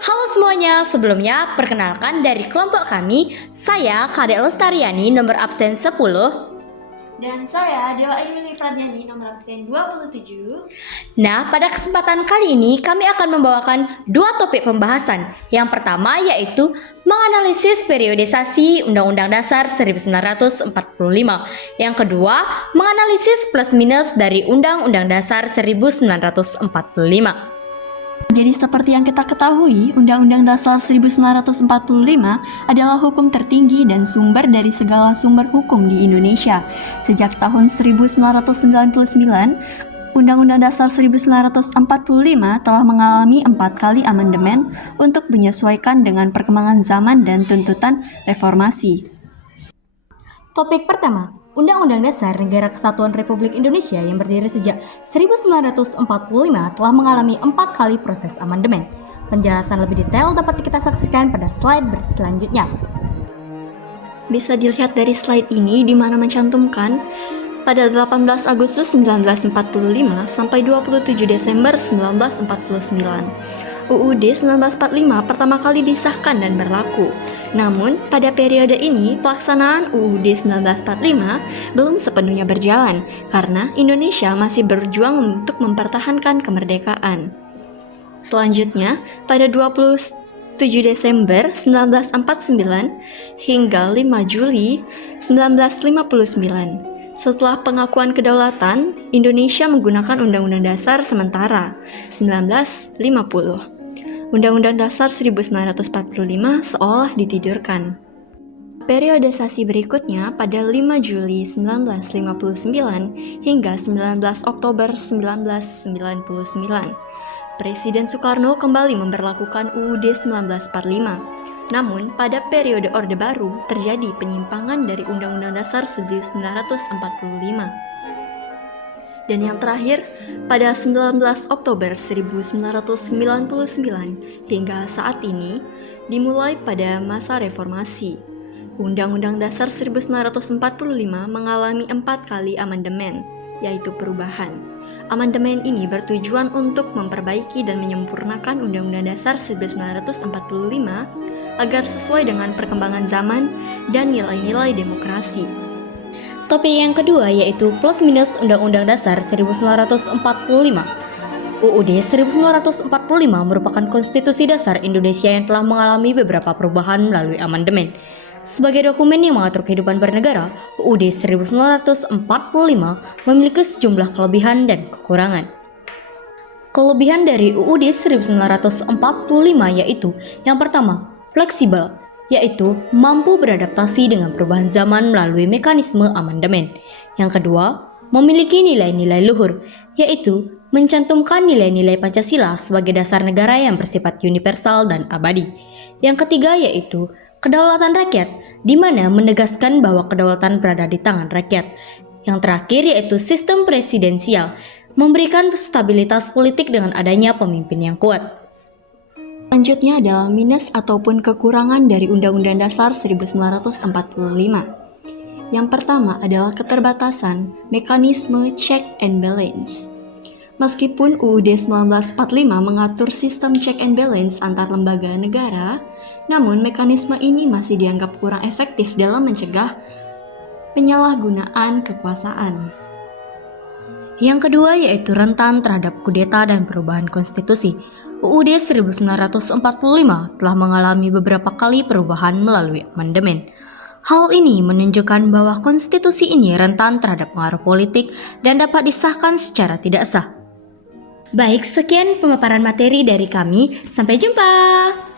Halo semuanya, sebelumnya perkenalkan dari kelompok kami, saya Kadek Lestariani nomor absen 10. Dan saya Dewa Emily Pradjani nomor absen 27. Nah, pada kesempatan kali ini kami akan membawakan dua topik pembahasan. Yang pertama yaitu menganalisis periodisasi Undang-Undang Dasar 1945. Yang kedua, menganalisis plus minus dari Undang-Undang Dasar 1945. Jadi seperti yang kita ketahui, Undang-Undang Dasar 1945 adalah hukum tertinggi dan sumber dari segala sumber hukum di Indonesia. Sejak tahun 1999, Undang-Undang Dasar 1945 telah mengalami 4 kali amandemen untuk menyesuaikan dengan perkembangan zaman dan tuntutan reformasi. Topik pertama, Undang-Undang Dasar Negara Kesatuan Republik Indonesia yang berdiri sejak 1945 telah mengalami 4 kali proses amandemen. Penjelasan lebih detail dapat kita saksikan pada slide selanjutnya. Bisa dilihat dari slide ini di mana mencantumkan pada 18 Agustus 1945 sampai 27 Desember 1949. UUD 1945 pertama kali disahkan dan berlaku. Namun, pada periode ini, pelaksanaan UUD 1945 belum sepenuhnya berjalan karena Indonesia masih berjuang untuk mempertahankan kemerdekaan. Selanjutnya, pada 27 Desember 1949 hingga 5 Juli 1959, setelah pengakuan kedaulatan, Indonesia menggunakan Undang-Undang Dasar sementara 1950. Undang-Undang Dasar 1945 seolah ditidurkan. Periodisasi berikutnya pada 5 Juli 1959 hingga 19 Oktober 1999. Presiden Soekarno kembali memberlakukan UUD 1945. Namun, pada periode Orde Baru terjadi penyimpangan dari Undang-Undang Dasar 1945. Dan yang terakhir, pada 19 Oktober 1999 hingga saat ini, dimulai pada masa reformasi. Undang-Undang Dasar 1945 mengalami 4 kali amandemen, yaitu perubahan. Amandemen ini bertujuan untuk memperbaiki dan menyempurnakan Undang-Undang Dasar 1945 agar sesuai dengan perkembangan zaman dan nilai-nilai demokrasi. Topik yang kedua yaitu plus minus Undang-Undang Dasar 1945. UUD 1945 merupakan konstitusi dasar Indonesia yang telah mengalami beberapa perubahan melalui amandemen. Sebagai dokumen yang mengatur kehidupan bernegara, UUD 1945 memiliki sejumlah kelebihan dan kekurangan. Kelebihan dari UUD 1945 yaitu yang pertama, fleksibel, yaitu mampu beradaptasi dengan perubahan zaman melalui mekanisme amandemen. Yang kedua, memiliki nilai-nilai luhur, yaitu mencantumkan nilai-nilai Pancasila sebagai dasar negara yang bersifat universal dan abadi. Yang ketiga yaitu kedaulatan rakyat, di mana menegaskan bahwa kedaulatan berada di tangan rakyat. Yang terakhir yaitu sistem presidensial, memberikan stabilitas politik dengan adanya pemimpin yang kuat. Selanjutnya adalah minus ataupun kekurangan dari Undang-Undang Dasar 1945. Yang pertama adalah keterbatasan mekanisme check and balance. Meskipun UUD 1945 mengatur sistem check and balance antar lembaga negara, namun mekanisme ini masih dianggap kurang efektif dalam mencegah penyalahgunaan kekuasaan. Yang kedua yaitu rentan terhadap kudeta dan perubahan konstitusi. UUD 1945 telah mengalami beberapa kali perubahan melalui amandemen. Hal ini menunjukkan bahwa konstitusi ini rentan terhadap pengaruh politik dan dapat disahkan secara tidak sah. Baik, sekian pemaparan materi dari kami. Sampai jumpa!